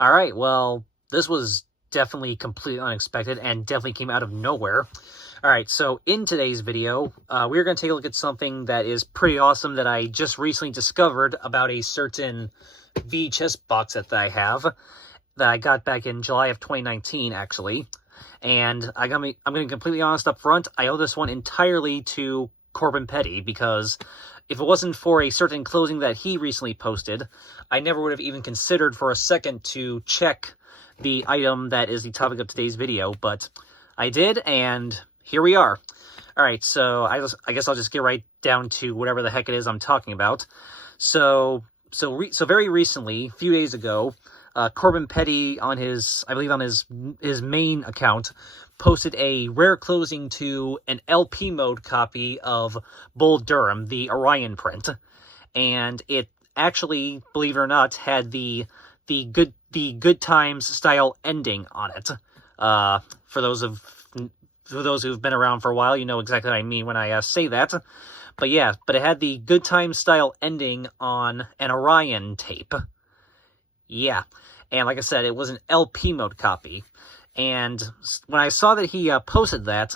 All right, well, this was definitely completely unexpected and definitely came out of nowhere. All right, so in today's video, we're going to take a look at something that is pretty awesome that I just recently discovered about a certain VHS box set that I have that I got back in July of 2019, actually. And I'm going to be completely honest up front, I owe this one entirely to Corbin Petty, because if it wasn't for a certain closing that he recently posted, I never would have even considered for a second to check the item that is the topic of today's video, but I did, and here we are. All right, so I guess I'll just get right down to whatever the heck it is I'm talking about. So very recently, a few days ago, Corbin Petty on his main account posted a rare closing to an LP mode copy of Bull Durham, the Orion print, and it actually, believe it or not, had the Good Times style ending on it. For those who've been around for a while, you know exactly what I mean when I say that. But yeah, but it had the Good Times style ending on an Orion tape. Yeah, and like I said, it was an LP mode copy. And when I saw that he posted that,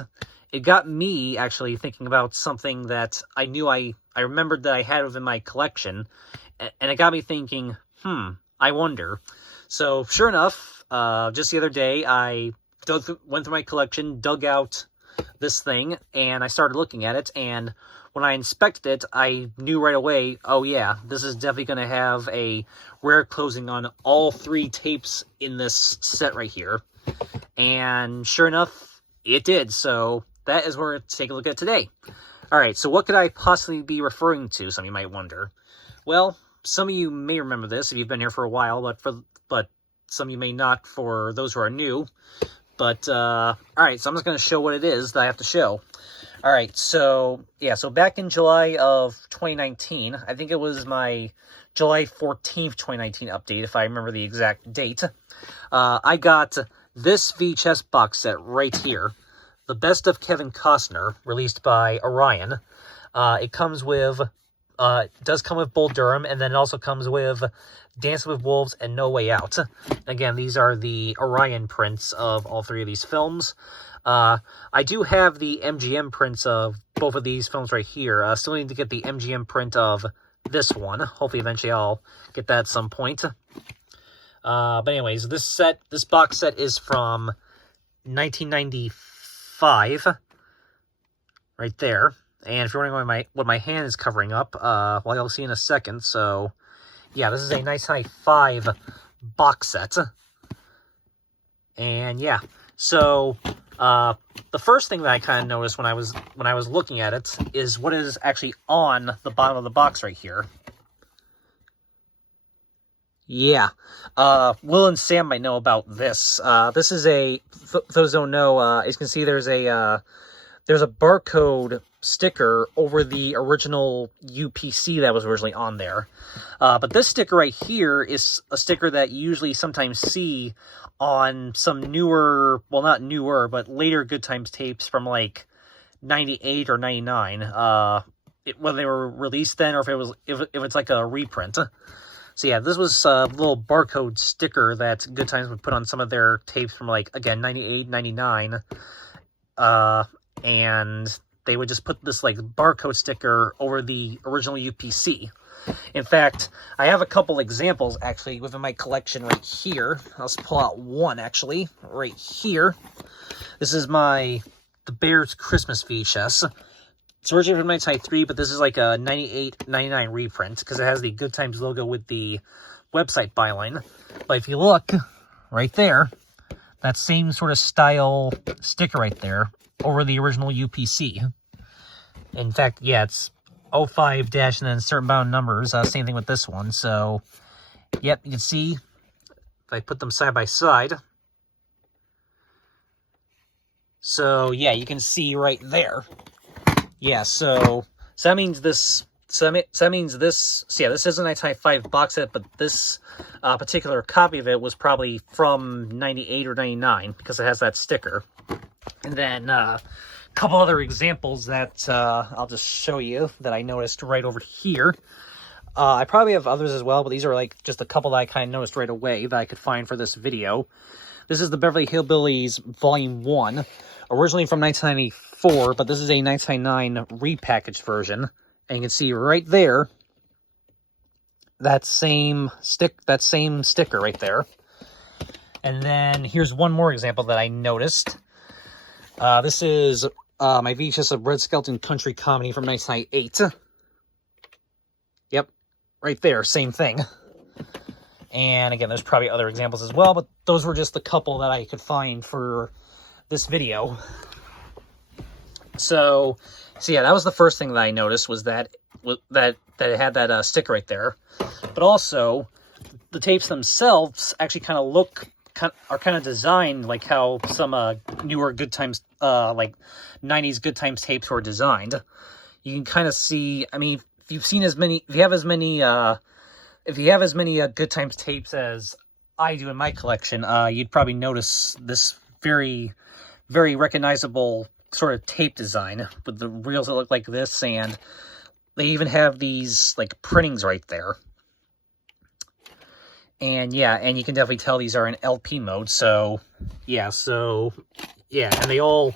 it got me actually thinking about something that I knew I remembered that I had within my collection, and it got me thinking, I wonder. So sure enough, just the other day, I went through my collection, dug out this thing, and I started looking at it, and when I inspected it, I knew right away, oh yeah, this is definitely going to have a rare closing on all three tapes in this set right here. And sure enough, it did. So that is what we're going to take a look at today. All right, so what could I possibly be referring to? Some of you might wonder. Well, some of you may remember this if you've been here for a while, but some of you may not for those who are new. But, all right, so I'm just going to show what it is that I have to show. All right, so, yeah, so back in July of 2019, I think it was my July 14th, 2019 update, if I remember the exact date, I got this VHS box set right here, The Best of Kevin Costner, released by Orion. It comes with, does come with Bull Durham, and then it also comes with Dancing with Wolves and No Way Out. Again, these are the Orion prints of all three of these films. I do have the MGM prints of both of these films right here. Still need to get the MGM print of this one. Hopefully, eventually, I'll get that at some point. But anyways, this box set is from 1995, right there. And if you're wondering what my hand is covering up, well, you'll see in a second. So, yeah, this is a 1995 box set. And yeah, so the first thing that I kind of noticed when I was looking at it is what is actually on the bottom of the box right here. Yeah, Will and Sam might know about this. This is for those who don't know, as you can see, there's a barcode sticker over the original UPC that was originally on there. But this sticker right here is a sticker that you usually sometimes see on some newer, well, not newer, but later Good Times tapes from like 98 or 99. Whether they were released then or if it's like a reprint. So yeah, this was a little barcode sticker that Good Times would put on some of their tapes from, like, again, 98, 99. And they would just put this, like, barcode sticker over the original UPC. In fact, I have a couple examples, actually, within my collection right here. I'll just pull out one, actually, right here. This is the Bears Christmas VHS. It's originally from 1993, but this is like a 98, 99 reprint, because it has the Good Times logo with the website byline. But if you look, right there, that same sort of style sticker right there, over the original UPC. In fact, yeah, it's 05- and then certain bound numbers, same thing with this one. So, yep, you can see, if I put them side by side. So, yeah, you can see right there. Yeah, so that means this. So that means this. So yeah, this is a 1995 box set, but this particular copy of it was probably from 98 or 99 because it has that sticker. And then a couple other examples that I'll just show you that I noticed right over here. I probably have others as well, but these are like just a couple that I kind of noticed right away that I could find for this video. This is the Beverly Hillbillies Volume 1, originally from 1994, but this is a 1999 repackaged version. And you can see right there, that same sticker right there. And then here's one more example that I noticed. This is my VHS of Red Skelton Country Comedy from 1998. Yep, right there, same thing. And again, there's probably other examples as well, but those were just the couple that I could find for this video. So yeah, that was the first thing that I noticed, was that it had that sticker right there. But also, the tapes themselves actually kind of are kind of designed like how some newer Good Times, like 90s Good Times tapes were designed. You can kind of see, I mean, if you have as many Good Times tapes as I do in my collection, you'd probably notice this very, very recognizable sort of tape design with the reels that look like this, and they even have these like printings right there. And yeah, and you can definitely tell these are in LP mode. So yeah, and they all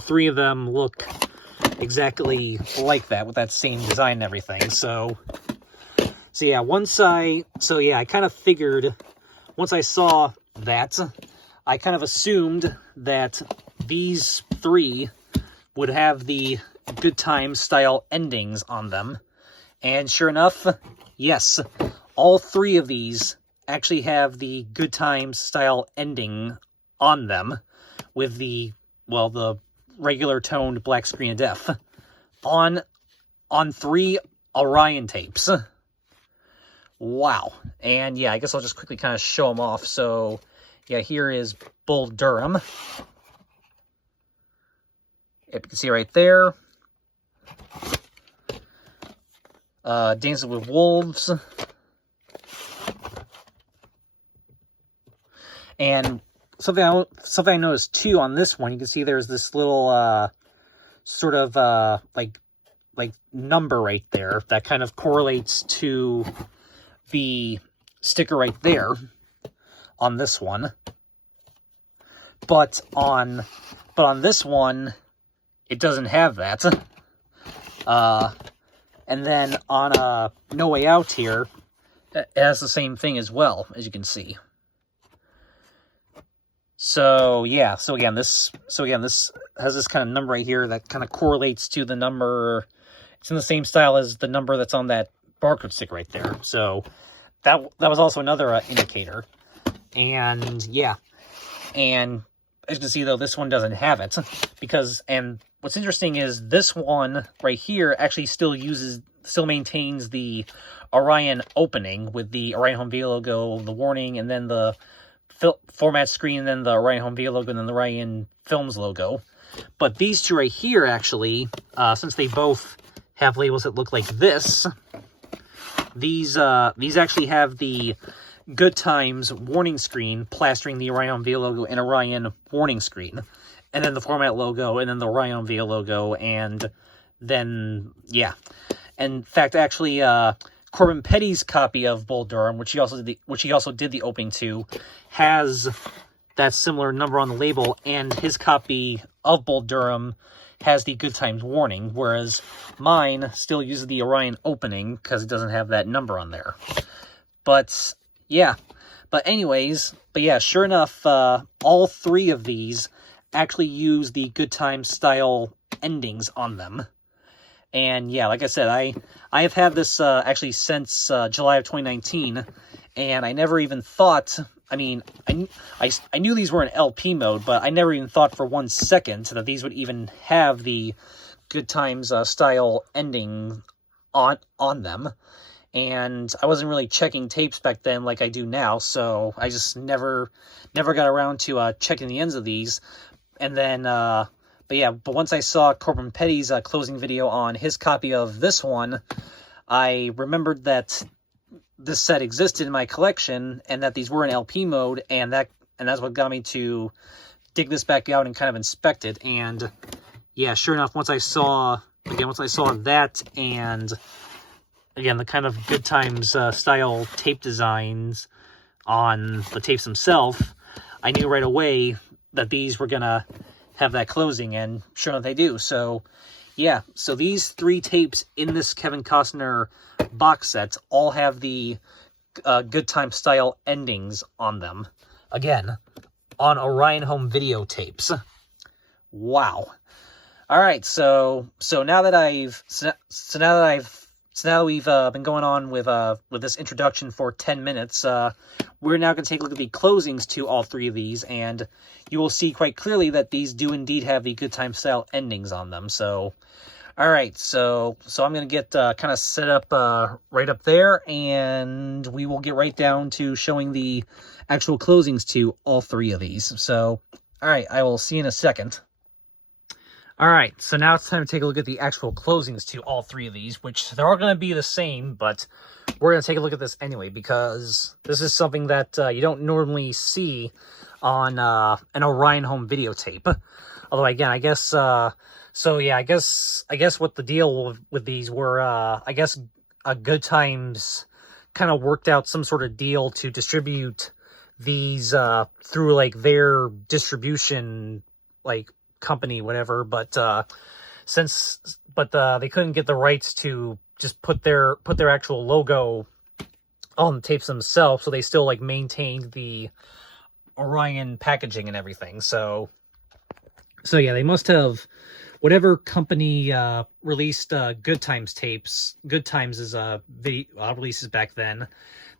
three of them look exactly like that with that same design and everything. So yeah, I kind of figured, once I saw that, I kind of assumed that these three would have the Good Times style endings on them. And sure enough, yes, all three of these actually have the Good Times style ending on them, with the regular toned black screen of death on 3 Orion tapes. Wow. And yeah, I guess I'll just quickly kind of show them off. So yeah, here is Bull Durham. Yep, you can see right there. Dancing with Wolves. And something I noticed too on this one, you can see there's this little sort of like number right there that kind of correlates to the sticker right there on this one. But on this one, it doesn't have that. And then on No Way Out here, it has the same thing as well, as you can see. So yeah, so again this has this kind of number right here that kind of correlates to the number. It's in the same style as the number that's on that barcode sticker right there. So that was also another indicator. And yeah, and as you can see though, this one doesn't have it, and what's interesting is this one right here actually still maintains the Orion opening with the Orion Home Video logo, the warning, and then the format screen, and then the Orion Home Video logo, and then the Orion Films logo. But these two right here, actually, since they both have labels that look like this, these actually have the Good Times warning screen plastering the Orion Video logo and Orion warning screen, and then the format logo, and then the Orion Video logo, and then yeah. In fact, actually, Corbin Petty's copy of Bull Durham, which he also did the opening to, has that similar number on the label, and his copy of Bull Durham has the Good Times warning, whereas mine still uses the Orion opening because it doesn't have that number on there. But yeah, but yeah, sure enough, all three of these actually use the Good Times style endings on them. And yeah, like I said, I have had this actually since July of 2019, and I never even thought, I mean, I knew these were in LP mode, but I never even thought for 1 second that these would even have the Good Times style ending on them. And I wasn't really checking tapes back then like I do now, so I just never got around to checking the ends of these. And then but once I saw Corbin Petty's closing video on his copy of this one, I remembered that this set existed in my collection and that these were in LP mode, and that's what got me to dig this back out and kind of inspect it. And yeah, sure enough, once I saw that and again, the kind of Good Times style tape designs on the tapes themselves, I knew right away that these were going to have that closing, and sure enough they do. So, yeah, so these 3 tapes in this Kevin Costner box set all have the Good Time style endings on them. Again, on Orion home video tapes. Wow. All right, so now that we've been going on with this introduction for 10 minutes, we're now going to take a look at the closings to all 3 of these, and you will see quite clearly that these do indeed have the Good Time style endings on them. So, all right, so I'm going to get kind of set up right up there, and we will get right down to showing the actual closings to all 3 of these. So, all right, I will see you in a second. All right, so now it's time to take a look at the actual closings to all 3 of these, which they're all going to be the same, but we're going to take a look at this anyway, because this is something that you don't normally see on an Orion home videotape. Although, again, I guess, so yeah, I guess what the deal with these were, I guess Good Times kind of worked out some sort of deal to distribute these through, like, their distribution, like, company, whatever, but they couldn't get the rights to just put their actual logo on the tapes themselves, so they still, like, maintained the Orion packaging and everything. So yeah, they must have, whatever company released Good Times tapes, Good Times is video releases back then,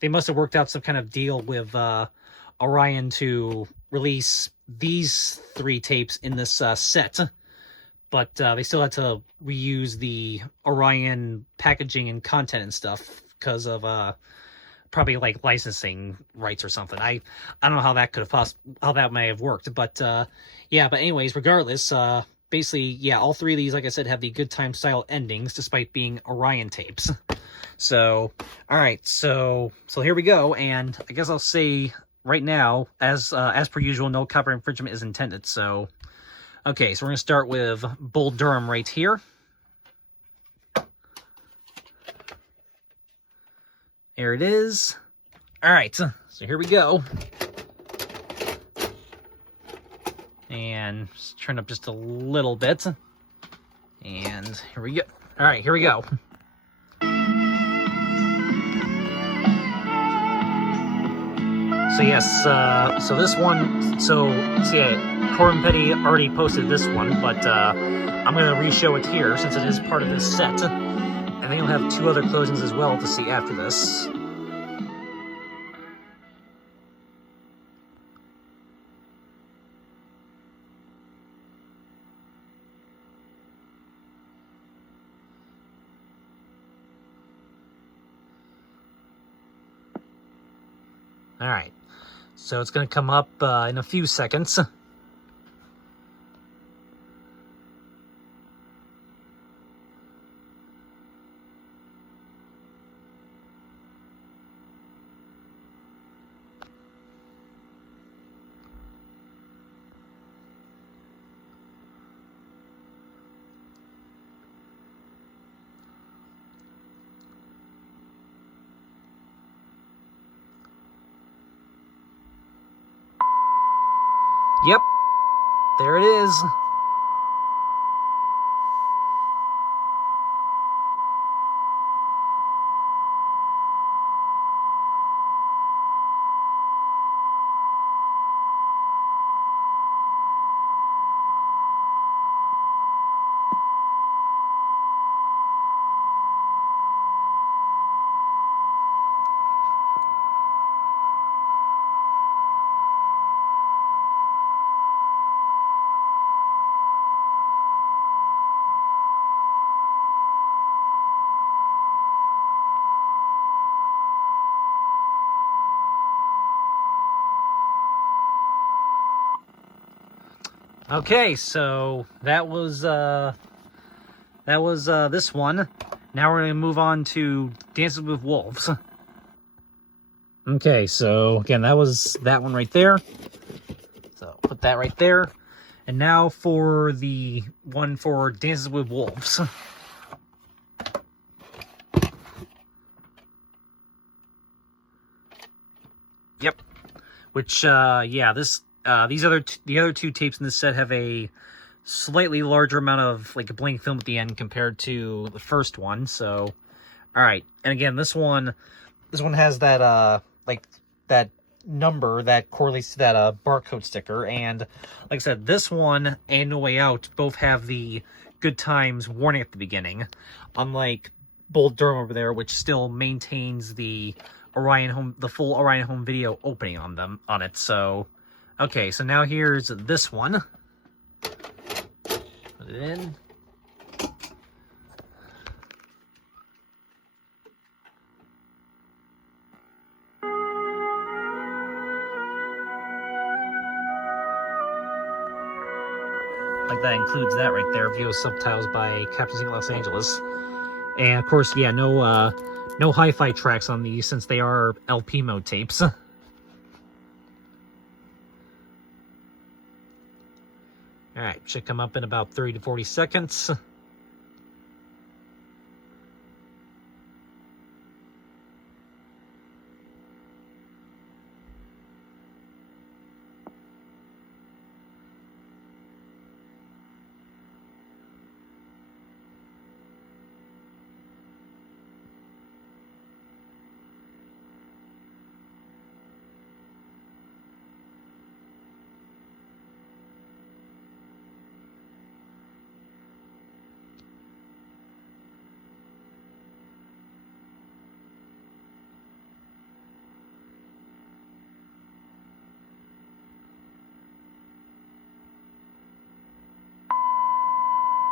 they must have worked out some kind of deal with Orion to release these 3 tapes in this set, but they still had to reuse the Orion packaging and content and stuff because of probably, like, licensing rights or something. I don't know how that could have how that may have worked, but yeah. But anyways, regardless, basically, yeah, all 3 of these, like I said, have the Good Time style endings, despite being Orion tapes. So, all right, so here we go, and I guess I'll say right now, as per usual, no copyright infringement is intended. So, okay, so we're going to start with Bull Durham right here. There it is. All right, so here we go. And just turn up just a little bit. And here we go. All right, here we go. So yes, so this one, so yeah, Corbin Petty already posted this one, but I'm going to re-show it here since it is part of this set. And then you'll have 2 other closings as well to see after this. All right, so it's going to come up in a few seconds. Yep, there it is. Okay, so that was this one. Now we're going to move on to Dances with Wolves. Okay, so again, that was that one right there. So put that right there. And now for the one for Dances with Wolves. Yep. Which, yeah, the other two tapes in this set have a slightly larger amount of, like, blank film at the end compared to the first one, so... Alright, and again, this one has that, like, that number that correlates to that, barcode sticker, and, like I said, this one and No Way Out both have the Good Times warning at the beginning, unlike Bull Durham over there, which still maintains the full Orion home video opening on it, so... Okay, so now here's this one. Put it in. Like, that includes that right there, video subtitles by Captain St. Los Angeles. And, of course, yeah, no hi-fi tracks on these, since they are LP mode tapes. Alright, should come up in about 30 to 40 seconds.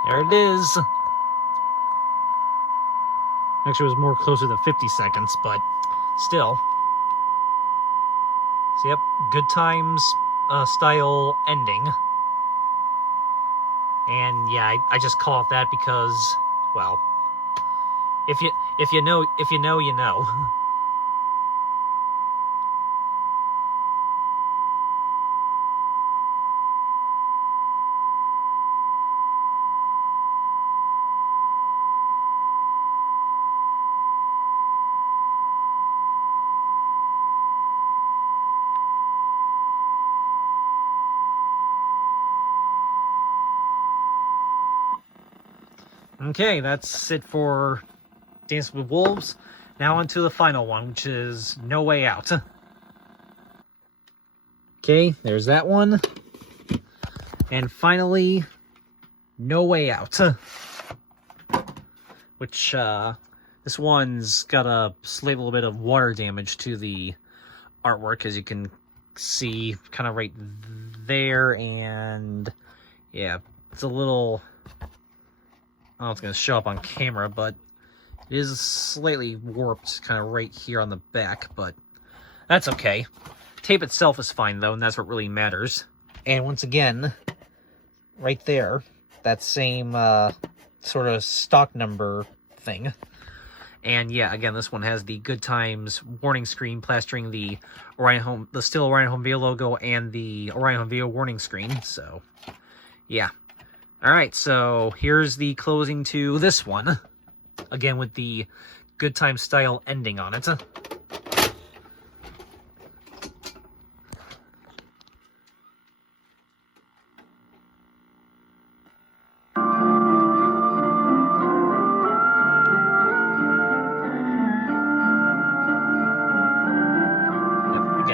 There it is. Actually, it was more closer to 50 seconds, but still. So, yep, Good Times style ending. And yeah, I just call it that because, well, if you know, you know. Okay, that's it for Dance with Wolves. Now on to the final one, which is No Way Out. Okay, there's that one. And finally, No Way Out. Which, this one's got a slight little bit of water damage to the artwork, as you can see kind of right there, and yeah, it's a little... I don't know if it's going to show up on camera, but it is slightly warped kind of right here on the back, but that's okay. Tape itself is fine, though, and that's what really matters. And once again, right there, that same sort of stock number thing. And yeah, again, this one has the Good Times warning screen plastering the still Orion Home Video logo and the Orion Home Video warning screen, so yeah. Alright, so here's the closing to this one. Again, with the Good Time style ending on it. Again,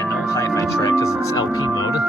no hi-fi track because it's LP mode.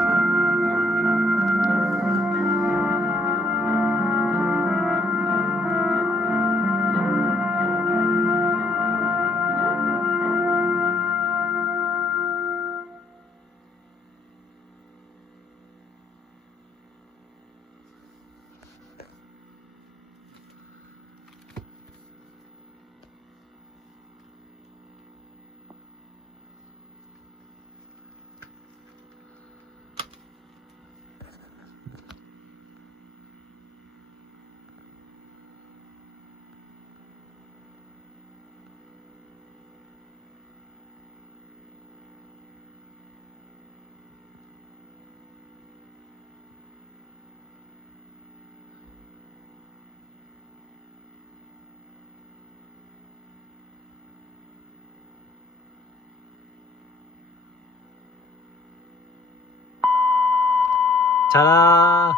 Ta-da!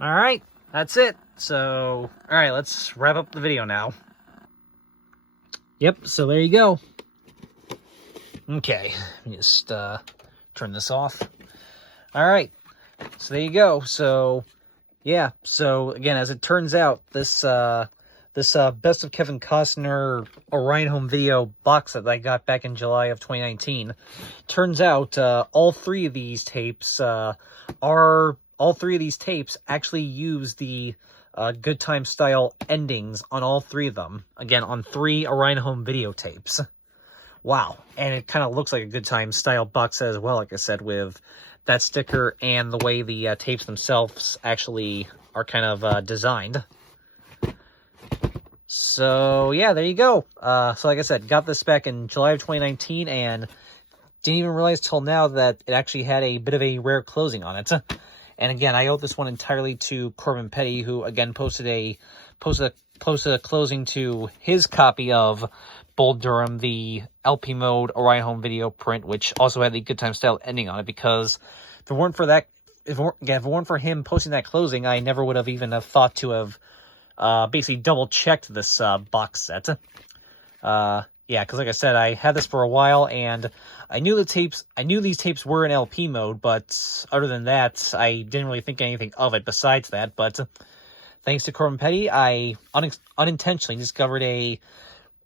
All right, that's it. So, all right, let's wrap up the video now. Yep, so there you go. Okay, let me just turn this off. All right, so there you go. So, yeah, so again, as it turns out, this Best of Kevin Costner Orion home video box set that I got back in July of 2019, turns out all three of these tapes actually use the Good Time style endings on all three of them. Again, on 3 Orion home videotapes. Wow. And it kind of looks like a Good Time style box set as well, like I said, with that sticker and the way the tapes themselves actually are kind of designed. So, yeah, there you go. So, like I said, got this back in July of 2019 and didn't even realize till now that it actually had a bit of a rare closing on it. And again, I owe this one entirely to Corbin Petty, who again posted a closing to his copy of Bull Durham, the LP mode Orion home video print, which also had the Good Time style ending on it. Because if it weren't for that, if it weren't for him posting that closing, I never would have even thought to have basically double checked this box set. Yeah, because like I said, I had this for a while, and I knew these tapes were in LP mode, but other than that, I didn't really think anything of it besides that. But thanks to Corbin Petty, I unintentionally discovered a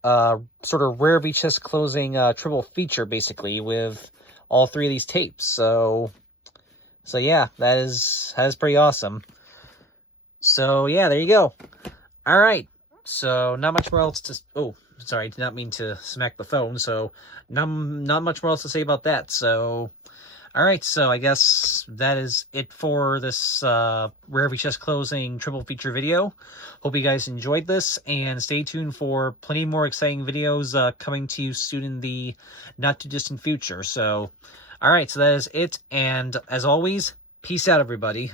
sort of rare VHS closing triple feature, basically, with all 3 of these tapes. So yeah, that is pretty awesome. So yeah, there you go. All right, so not much more else to... Oh, sorry, I did not mean to smack the phone, so not much more else to say about that. So, all right, so I guess that is it for this Rare VHS closing triple feature video. Hope you guys enjoyed this, and stay tuned for plenty more exciting videos coming to you soon in the not-too-distant future. So, all right, so that is it, and as always, peace out, everybody.